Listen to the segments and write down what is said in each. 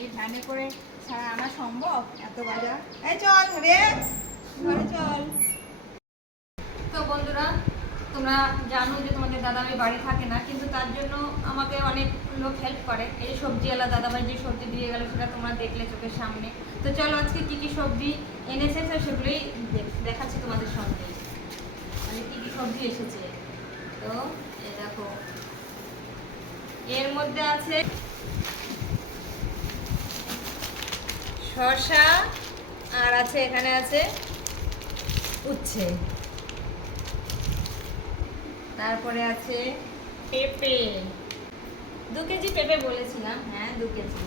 এই ভ্যানে করে ছাড়া আনা সম্ভব এত বাজার? এই চল রে, ঘরে চল। তো বন্ধুরা, তোমরা জানো যে তোমাদের দাদাভাই বাড়ি থাকে না, কিন্তু তার জন্য আমাকে অনেক লোক হেল্প করে। এই সবজিওয়ালা দাদাভাই যে সবজি দিয়ে গেল সেটা তোমরা দেখলে চোখের সামনে। তো চলো আজকে কী কী সবজি এনেছে সেগুলোই দেখাচ্ছি তোমাদের সঙ্গে, মানে কী কী সবজি এসেছে। তো এই দেখো, এর মধ্যে আছে শসা, আর আছে এখানে আছে উচ্ছে, তারপরে আছে পেঁপে, 2 কেজি পেঁপে বলেছিলাম, হ্যাঁ 2 কেজি।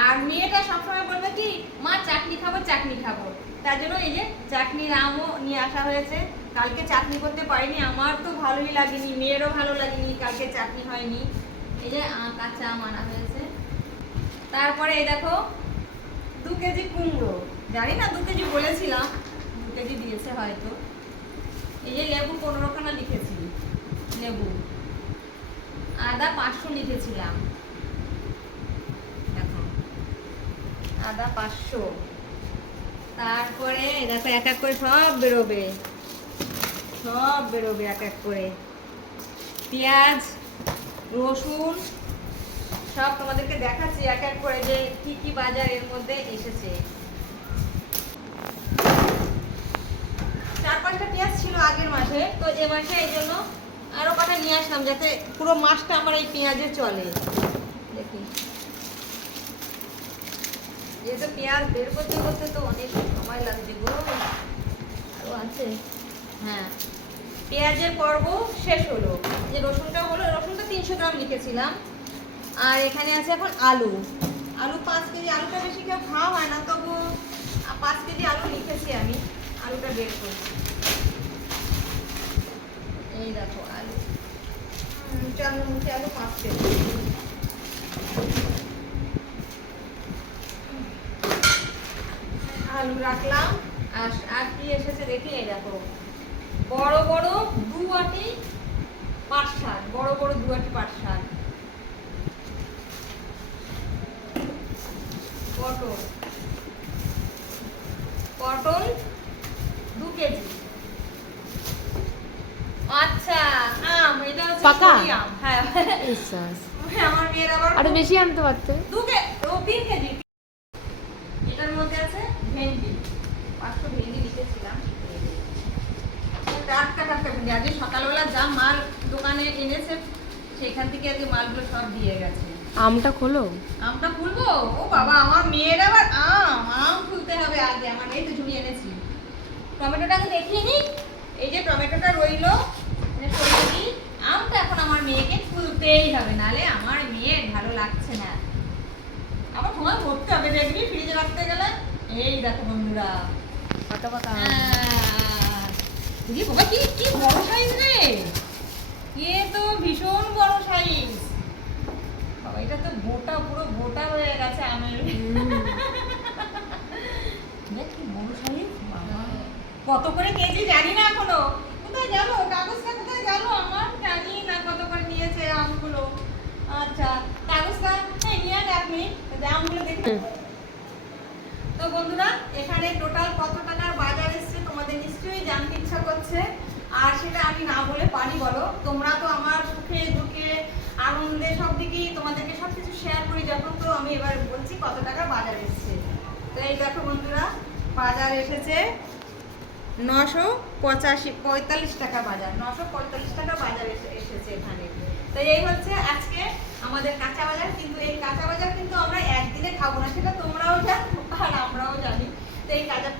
আর মেয়েটা সবসময় বলবে কি মা চাটনি খাবো চাটনি খাবো, তার জন্য এই যে চাটনির আমও নিয়ে আসা হয়েছে। কালকে চাটনি করতে পারিনি, আমার তো ভালোই লাগেনি, মেয়েরও ভালো লাগেনি, কালকে চাটনি হয়নি। এই যে কাঁচা আম আনা হয়েছে। তারপরে এই দেখো 2 কেজি কুমড়ো, জানি না 2 কেজি বলেছিলাম, 2 কেজি দিয়েছে হয়তো। এই যে লেবু 15 খানা লিখেছি, লেবু। আদা 500 লিখেছিলাম, দেখো আদা 500। তারপরে দেখো এক এক করে সব বেরোবে, সব বেরোবে এক এক করে। পেঁয়াজ, রসুন সব তোমাদেরকে দেখাচ্ছি এক এক করে যে কি কি বাজার এর মধ্যে এসেছে। 4-5টা পেঁয়াজ ছিল আগের মাসে, তো এ মাসে এই জন্য আরো কটা নিয়ে আসলাম যাতে পুরো মাসটা আমার এই পেঁয়াজে চলে। দেখি, যেহেতু পেঁয়াজ বের করতে করতে তো অনেক সময় লাগবে গো, আরো আছে। হ্যাঁ, পেঁয়াজের পর্ব শেষ হলো, যে রসুনটা হলো, রসুনটা 300 গ্রাম লিখেছিলাম। আর এখানে আছে এখন আলু, আলু 5 কেজি। আলুটা বেশি কেউ খাওয়া হয় না, তবু 5 কেজি আলু লিখেছি আমি। আলুটা বের করছি, এই দেখো আলু, চারমুখী আলু 5 কেজি। আলু রাখলাম। আর কি এসেছে দেখি, এই দেখো বড় বড় 2 আটি পাট শাক, বড় বড় 2 আটি পাট শাক। পটল, পটল 2 কেজি। আচ্ছা, আম, এটা হচ্ছে সরি আম। হ্যাঁ, আমার মেয়ের আবার আরো বেশি আনতে পারতে। 3 কেজি। এটার মধ্যে আছে ভেন্ডি, 500 ভেন্ডি লিখেছিলাম। টাটকা টাটকা ভেন্ডি, আজকে সকালবেলা যা মাল দোকানে এনেছে সেখান থেকে আজকে মালগুলো সব দিয়ে গেছে। আমটা খোলো, আমটা খুলবো? ও বাবা, আমার মেয়ের আবার আম খুলতে হবে আগে। আমার মেয়ে তো ঝুড়ি এনেছি। টমেটোটাকে দেখিয়ে নি, এই যে টমেটোটা রইলো, আমটা এখন আমার মেয়েকে খুলতেই হবে, নালে আমার মেয়ের ভালো লাগছে না। আবার সময় ভরতে হবে, দেখবি ফ্রিজে রাখতে গেলে। এই দেখো বন্ধুরা, পাতা পাতা দিদি বাবা, কি কি বড় সাইজ রে, এ তো ভীষণ বড় সাইজ বাবা। এটা তো গোটা, পুরো গোটা হয়ে গেছে আমের। দেখ কি বড় সাইজ বাবা। কত করে কেজি জানি না এখনো, কোথায় গেল কাগজটা, কোথায় গেল আমার, জানি না কত করে নিয়েছে আমগুলো। আচ্ছা, কাগজটা নিয়ে রাখবি, আমগুলো দেখি। তো বন্ধুরা, এখানে টোটাল কত টাকার বাজার এসছে তোমাদের নিশ্চয়ই জানতে ইচ্ছা করছে, আর সেটা আমি না বলে পারি বলো? তোমরা তো আমার সুখে দুঃখে আনন্দে সব দিকেই তোমাদেরকে সবকিছু শেয়ার করি যখন, তো আমি এবার বলছি কত টাকার বাজার এসছে। তো এই দেখো বন্ধুরা, বাজার এসেছে 945 টাকা বাজার, 945 টাকা বাজার এসেছে এখানে। তো এই হচ্ছে আজকে আমাদের কাঁচা বাজার। কিন্তু এই কাঁচা বাজার কিন্তু আমরা একদিনে খাবো না, সেটা তোমরাও জানো আর আমরাও জানি। তো এই কাঁচা